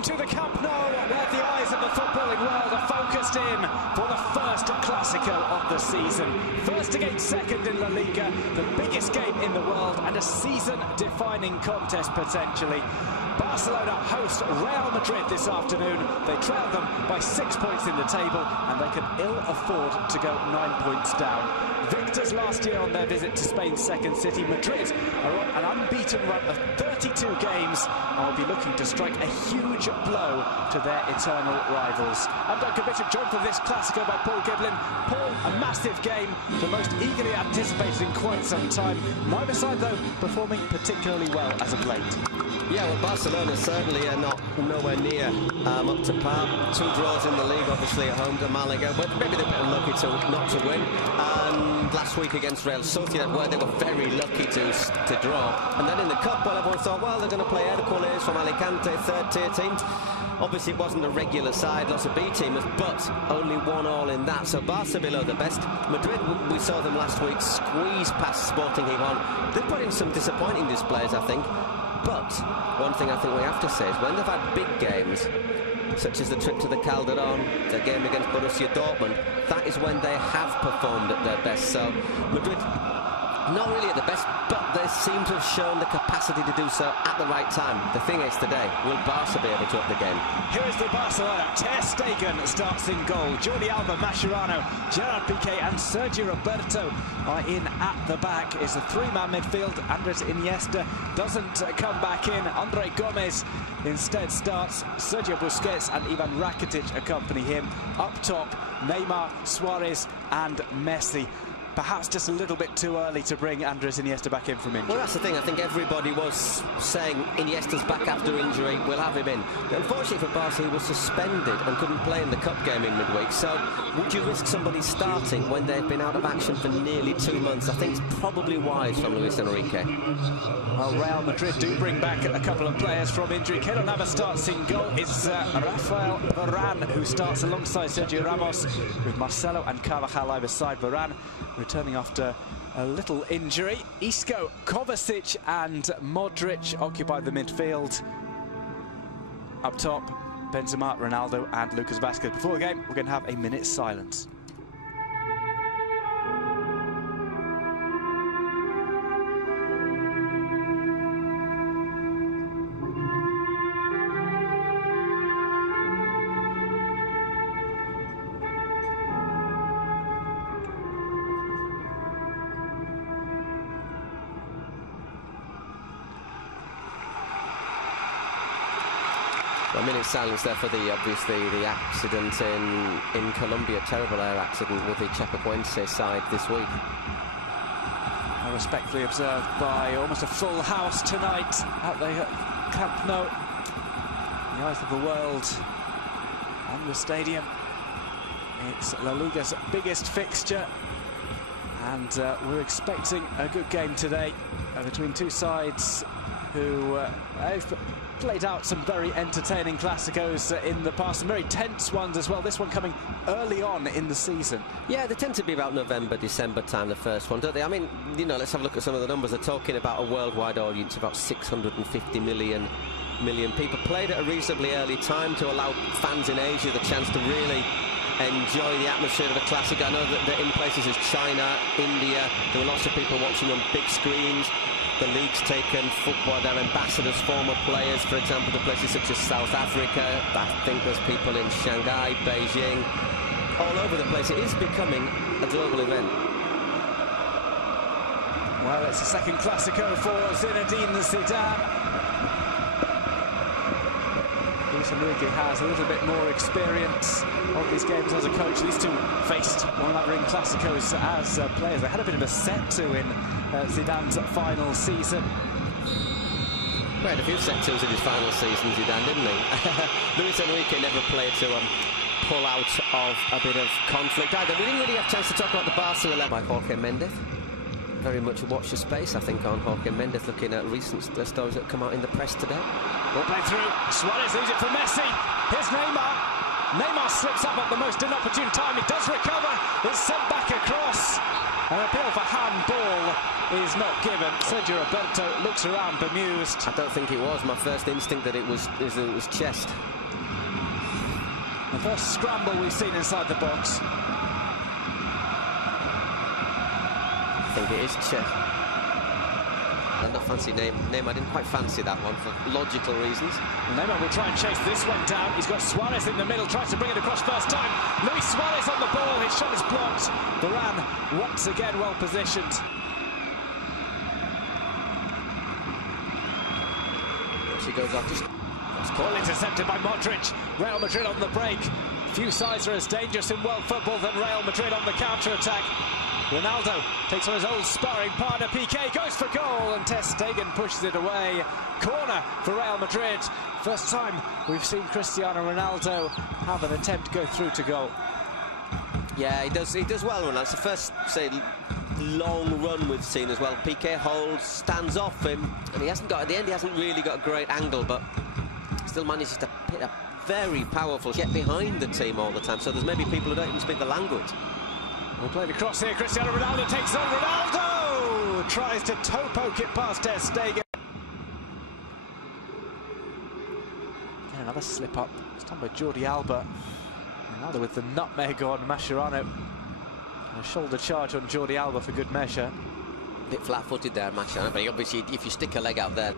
Welcome to the Camp Nou, where the eyes of the footballing world are focused in for the first Clasico of the season. First against second in La Liga, the biggest game in the world and a season-defining contest potentially. Barcelona host Real Madrid this afternoon. They trail them by 6 points in the table and they can ill afford to go 9 points down. Victors last year on their visit to Spain's second city, Madrid are on an unbeaten run of 32 games and will be looking to strike a huge blow to their eternal rivals. I'm Duncan Bishop, joined for this Clasico by Paul Giblin. Paul, a massive game, the most eagerly anticipated in quite some time. Neither side, though, performing particularly well as of late. Yeah, well, Barcelona certainly are nowhere near up to par. 2 draws in the league, obviously at home to Malaga, but maybe they're a bit unlucky not to win. And last week against Real Sociedad, where they were very lucky to draw. And then in the Cup, well, everyone thought, well, they're going to play Hércules from Alicante, third-tier team. Obviously, it wasn't a regular side, lots of B teamers, but only 1-1 in that. So Barca below the best. Madrid, we saw them last week squeeze past Sporting Gijón. They put in some disappointing displays, I think. But one thing I think we have to say is when they've had big games, such as the trip to the Calderón, the game against Borussia Dortmund, that is when they have performed at their best. So Madrid, not really at the best, but they seem to have shown the capacity to do so at the right time. The thing is today, will Barca be able to up the game? Here is the Barcelona. Ter Stegen starts in goal. Jordi Alba, Mascherano, Gerard Piqué and Sergio Roberto are in at the back. It's a 3-man midfield. Andres Iniesta doesn't come back in. Andre Gomez instead starts. Sergio Busquets and Ivan Rakitic accompany him. Up top, Neymar, Suarez and Messi. Perhaps just a little bit too early to bring Andres Iniesta back in from injury. Well, that's the thing. I think everybody was saying Iniesta's back after injury. We'll have him in. Unfortunately for Barca, he was suspended and couldn't play in the cup game in midweek. So would you risk somebody starting when they've been out of action for nearly 2 months? I think it's probably wise from Luis Enrique. Well, Real Madrid do bring back a couple of players from injury. Keylor Navas starts in goal. It's Rafael Varane who starts alongside Sergio Ramos, with Marcelo and Carvajal either side. Varane returning after a little injury. Isco, Kovacic and Modric occupy the midfield. Up top, Benzema, Ronaldo and Lucas Vazquez. Before the game, we're going to have a minute's silence. A minute's silence there for obviously the accident in Colombia, terrible air accident with the Chapecoense side this week. Respectfully observed by almost a full house tonight at the Camp Nou. In the eyes of the world on the stadium. It's La Liga's biggest fixture and we're expecting a good game today between two sides who have played out some very entertaining Clásicos in the past, some very tense ones as well. This one coming early on in the season. Yeah, they tend to be about November, December time, the first one, don't they? I mean, you know, let's have a look at some of the numbers. They're talking about a worldwide audience, about 650 million people. Played at a reasonably early time to allow fans in Asia the chance to really enjoy the atmosphere of a Clasic. I know that in places as China, India, there were lots of people watching on big screens. The league's taken football, their ambassadors, former players, for example, to places such as South Africa. I think there's people in Shanghai, Beijing, all over the place. It is becoming a global event. Well, it's a second Clasico for Zinedine Zidane. Luis Enrique has a little bit more experience of these games as a coach. These two faced one another in Clásicos as players. They had a bit of a set-to in Zidane's final season. He had a few set-tos in his final season, Zidane, didn't he? Luis Enrique never played to pull out of a bit of conflict either. We didn't really have a chance to talk about the Barca 11 by Jorge Mendes. Very much a watch the space, I think, on Jorge Mendes, looking at recent stories that come out in the press today. Ball play through. Suarez leaves it for Messi. Here's Neymar. Neymar slips up at the most inopportune time. He does recover. It's sent back across. An appeal for handball. is not given. Sergio Roberto looks around bemused. I don't think it was. My first instinct that it was chest. The first scramble we've seen inside the box. I think it is chest. And not fancy name. I didn't quite fancy that one for logical reasons. Neymar will try and chase this one down. He's got Suarez in the middle, tries to bring it across first time. Luis Suarez on the ball, his shot is blocked. Varane once again well positioned. She goes off just... Ball intercepted by Modric. Real Madrid on the break. Few sides are as dangerous in world football than Real Madrid on the counter-attack. Ronaldo takes on his old sparring partner, Piqué, goes for goal, and Ter Stegen pushes it away. Corner for Real Madrid. First time we've seen Cristiano Ronaldo have an attempt go through to goal. Yeah, he does well, Ronaldo. It's the first, say, long run we've seen as well. Piqué holds, stands off him, and he hasn't got, at the end, he hasn't really got a great angle, but still manages to hit a very powerful get behind the team all the time. So there's maybe people who don't even speak the language. We'll play the cross here. Cristiano Ronaldo takes on Ronaldo! Tries to toe poke it past Ter Stegen. Again, another slip up. This time by Jordi Alba. Ronaldo with the nutmeg on Mascherano. And a shoulder charge on Jordi Alba for good measure. A bit flat-footed there, Mascherano, but obviously if you stick a leg out there.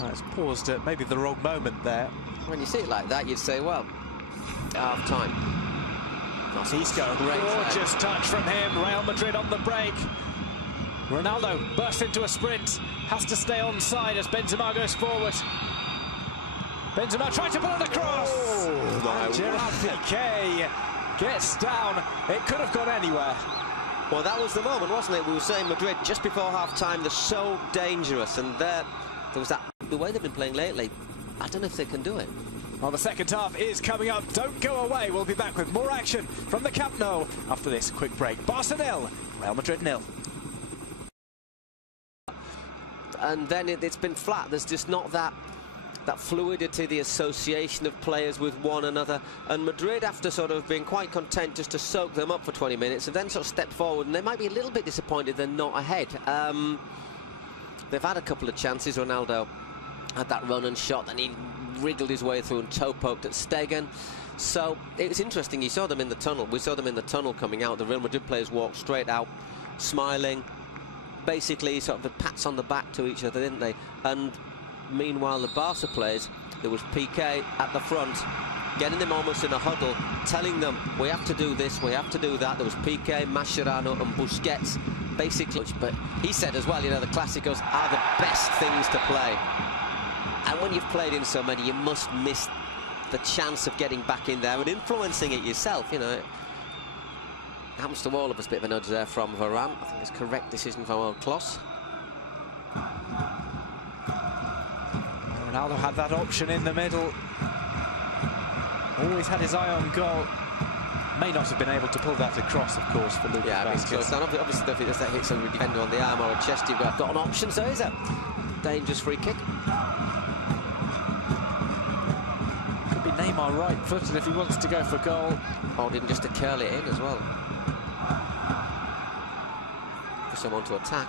Well, it's paused at maybe the wrong moment there. When you see it like that, you'd say, well, half-time. Isco, gorgeous touch from him. Real Madrid on the break. Ronaldo bursts into a sprint. Has to stay onside as Benzema goes forward. Benzema tries to pull it across. And Gerard Piqué gets down. It could have gone anywhere. Well, that was the moment, wasn't it? We were saying Madrid just before half-time, they're so dangerous. And there was that, the way they've been playing lately, I don't know if they can do it. Well, the second half is coming up. Don't go away. We'll be back with more action from the Camp Nou after this quick break. Barca 0, Real Madrid 0. And then it's been flat. There's just not that fluidity, the association of players with one another. And Madrid, after sort of being quite content just to soak them up for 20 minutes, have then sort of stepped forward, and they might be a little bit disappointed they're not ahead. They've had a couple of chances. Ronaldo had that run and shot, and he wriggled his way through and toe-poked at Stegen. So it was interesting. You saw them in the tunnel. We saw them in the tunnel coming out. The Real Madrid players walked straight out, smiling. Basically, sort of the pats on the back to each other, didn't they? And meanwhile, the Barca players, there was Piqué at the front, getting them almost in a huddle, telling them, we have to do this, we have to do that. There was Piqué, Mascherano and Busquets, basically. But he said as well, you know, the Clásicos are the best things to play. And when you've played in so many, you must miss the chance of getting back in there and influencing it yourself, you know. It happens to all of us, a bit of a nudge there from Varane. I think it's a correct decision from old Klos. Ronaldo had that option in the middle. Always had his eye on goal. May not have been able to pull that across, of course, for Lucas Vázquez. Obviously, if that hits a defender on the arm or a chest, you've got an option, so is it? Dangerous free kick. Could be Neymar right-footed if he wants to go for goal. Or even just to curl it in as well. For someone to attack.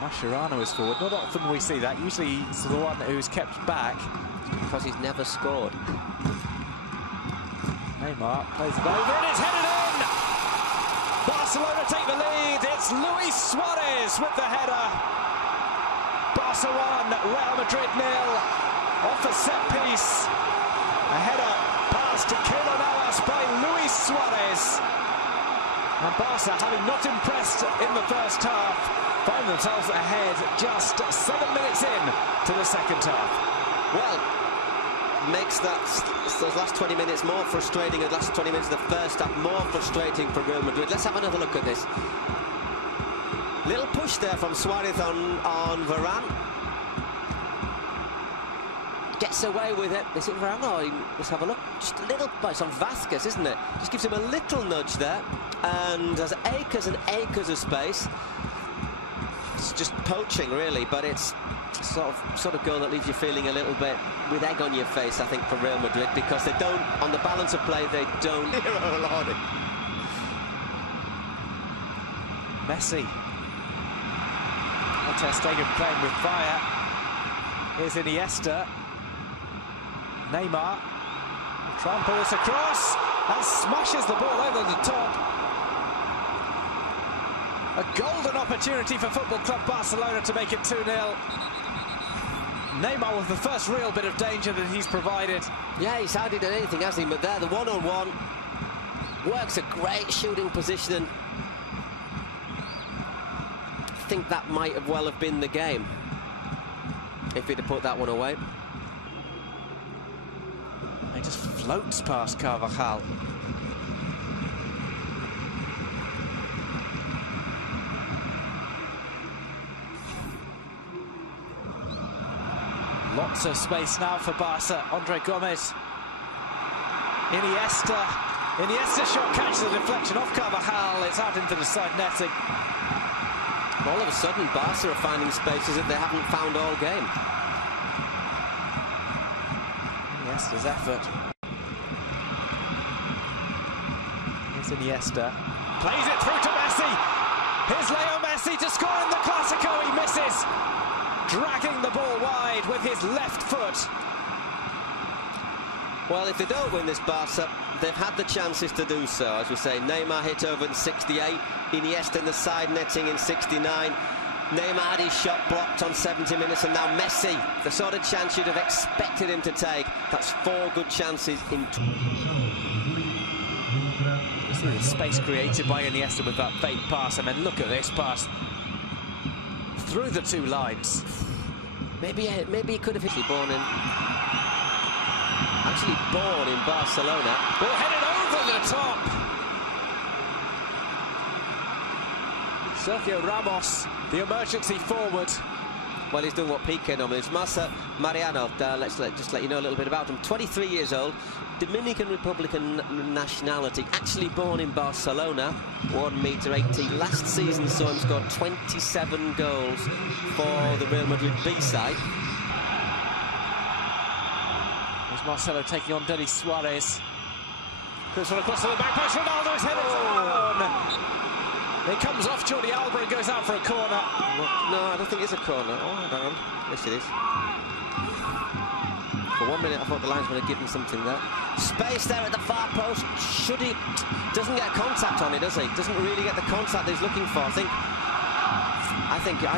Mascherano is forward. Not often we see that. Usually he's the one who's kept back. Because he's never scored. Neymar plays it over and it's headed in! Barcelona take the lead. It's Luis Suarez with the header. Barca 1, Real Madrid 0. Off a set piece. A header pass to Keylor Navas by Luis Suarez. And Barca, having not impressed in the first half, find themselves ahead just 7 minutes in to the second half. Well, makes those last 20 minutes more frustrating, and the last 20 minutes of the first half more frustrating for Real Madrid. Let's have another look at this. Little push there from Suarez on Varane. Gets away with it. Is it Varane? Oh, let's have a look. Just a little, it's on Vázquez, isn't it? Just gives him a little nudge there, and has acres and acres of space. It's just poaching, really, but it's sort of goal that leaves you feeling a little bit with egg on your face, I think, for Real Madrid, because they don't, on the balance of play, they don't. Messi. Ter Stegen playing with fire. Here's Iniesta. Neymar tramples across and smashes the ball over the top. A golden opportunity for Football Club Barcelona to make it 2-0. Neymar with the first real bit of danger that he's provided. Yeah, he's hardly done anything, hasn't he? But there, the one-on-one works a great shooting position. I think that might have well have been the game if he'd have put that one away. He just floats past Carvajal. Lots of space now for Barca. Andre Gomez. Iniesta shot catches the deflection off Carvajal. It's out into the side netting. All of a sudden, Barca are finding spaces that they haven't found all game. Iniesta's effort. Here's Iniesta. Plays it through to Messi. Here's Leo Messi to score in the Clasico. He misses. Dragging the ball wide with his left foot. Well, if they don't win this, Barca, they've had the chances to do so. As we say, Neymar hit over in 68, Iniesta in the side netting in 69. Neymar had his shot blocked on 70 minutes, and now Messi, the sort of chance you'd have expected him to take. That's 4 good chances in. See the space created by Iniesta with that fake pass, and then look at this pass through the 2 lines. Maybe he could have actually born in Barcelona. Ball headed over the top. Sergio Ramos, the emergency forward. Well, he's doing what Piqué normally is. Mariano, let's just let you know a little bit about him. 23 years old, Dominican Republican nationality, actually born in Barcelona, 1 metre 80. Last season saw him score 27 goals for the Real Madrid B side. There's Marcelo taking on Denis Suarez. Goes on across to the back post. Ronaldo's headed down. It comes off Jordi Alba and goes out for a corner. No, I don't think it's a corner. Oh, hold on. Yes, it is. For 1 minute, I thought the linesman had given something there. Space there at the far post. Should he? Doesn't get contact on it, does he? Doesn't really get the contact he's looking for. I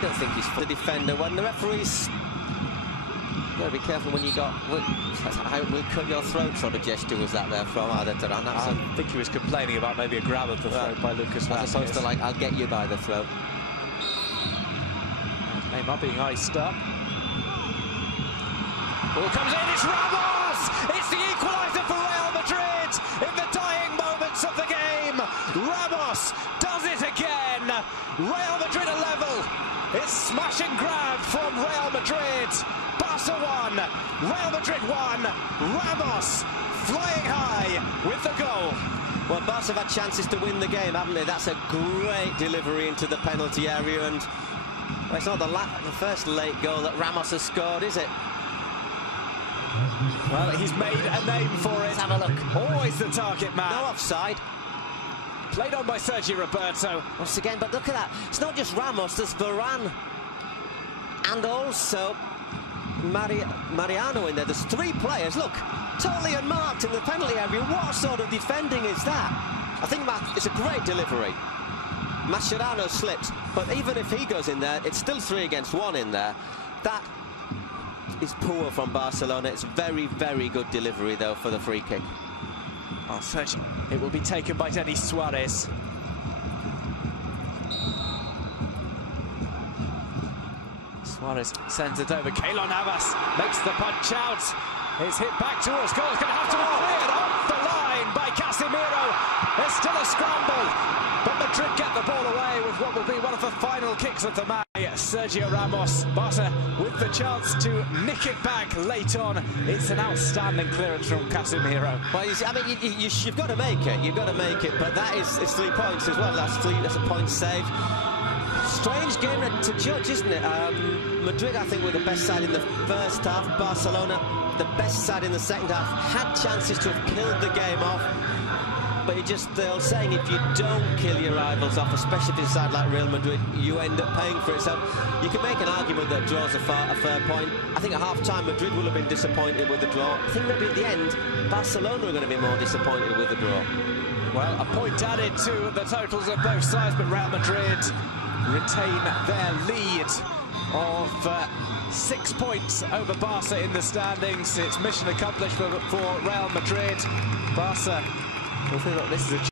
don't think he's the defender. When the referee's, you've got to be careful when you got. We'll cut your throat sort of gesture was that there from either Duran. I think he was complaining about maybe a grab of the throat by Lucas Vázquez. As opposed to like, I'll get you by the throat. And Neymar being iced up. Ball comes in, it's Ramos! It's the equaliser for Real Madrid in the dying moments of the game. Ramos does it again. Real Madrid are level. It's smash and grab from Real Madrid. Barca 1, Real Madrid 1. Ramos flying high with the goal. Well, Barca have had chances to win the game, haven't they? That's a great delivery into the penalty area, and well, it's not the first late goal that Ramos has scored, is it? Well, he's made a name for it. Let's have a look. Always the target man. No offside. Played on by Sergio Roberto. Once again, but look at that. It's not just Ramos, there's Varane. And also Mariano in there. There's 3 players. Look, totally unmarked in the penalty area. What sort of defending is that? I think it's a great delivery. Mascherano slipped, but even if he goes in there, it's still 3 against 1 in there. That is poor from Barcelona. It's very, very good delivery, though, for the free kick. Oh, Sergio. It will be taken by Denis Suarez. Suarez sends it over. Keylor Navas makes the punch out. It's hit back towards goal. It's going to have to be cleared off the line by Casemiro. There's still a scramble, but Madrid get the ball away with what will be one of the final kicks of the match. Sergio Ramos, Barca with the chance to nick it back late on. It's an outstanding clearance from Casemiro. Well, I mean, you've got to make it. You've got to make it, but it's 3 points as well. That's a point saved. strange game to judge, isn't it? Madrid, I think, were the best side in the first half. Barcelona, the best side in the second half. Had chances to have killed the game off. But it's just the old saying, if you don't kill your rivals off, especially if it's a side like Real Madrid, you end up paying for it. So you can make an argument that draws a fair point. I think at half-time, Madrid will have been disappointed with the draw. I think maybe at the end, Barcelona are going to be more disappointed with the draw. Well, a point added to the totals of both sides, but Real Madrid retain their lead of 6 points over Barca in the standings. It's mission accomplished for Real Madrid. Barca, I think this is a